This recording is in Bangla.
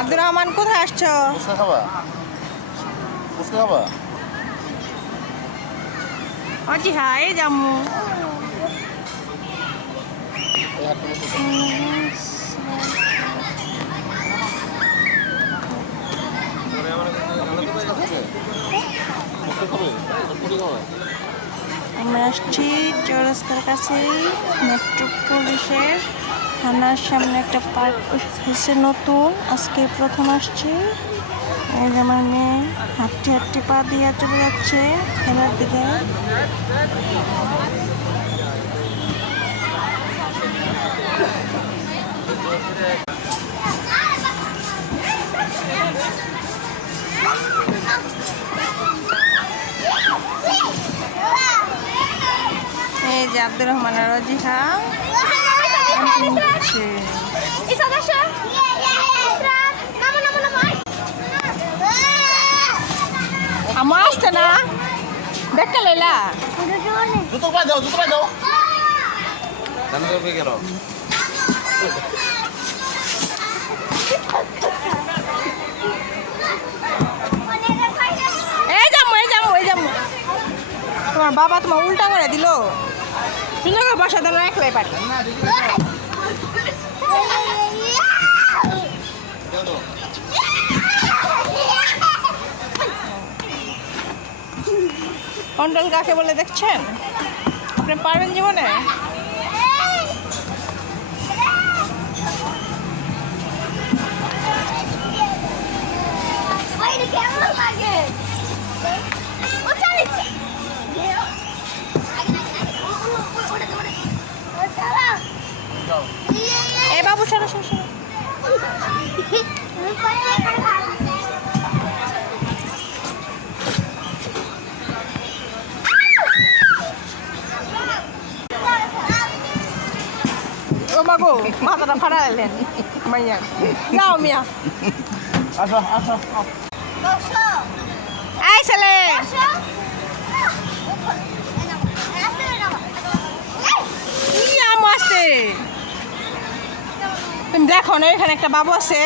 আব্দুর রহমান কোথায় আসছো? জি হ্যাঁ এই জামু। আমরা আসছি চৌরাস্তার কাছেই মেট্রো পুলিশের থানার সামনে একটা পার্ক হয়েছে নতুন, আজকে প্রথম আসছি। এই যে আমার মেয়ে হাঁটতে হাঁটতে পা দিয়ে চলে যাচ্ছে খেলার দিকে। এই যে আব্দুর রহমান আর রজিহা আমার আসছে না দেখতে লইলা জুতো পাই দাও জানো তো গেল এই যাবো তোমার বাবা তোমার উল্টা করে দিল, সুন্দর করে বসা দেন একলাই পারি। কন্ট্রোল কাকে বলে দেখছেন? আপনি পারবেন জীবনে? এ বাবু সরো। ও মাগো মাথাটা ফাটালেন মাইয়া, যাও মিয়া। এই ছেলে আসতে তুমি দেখো না এখানে একটা বাবু আছে।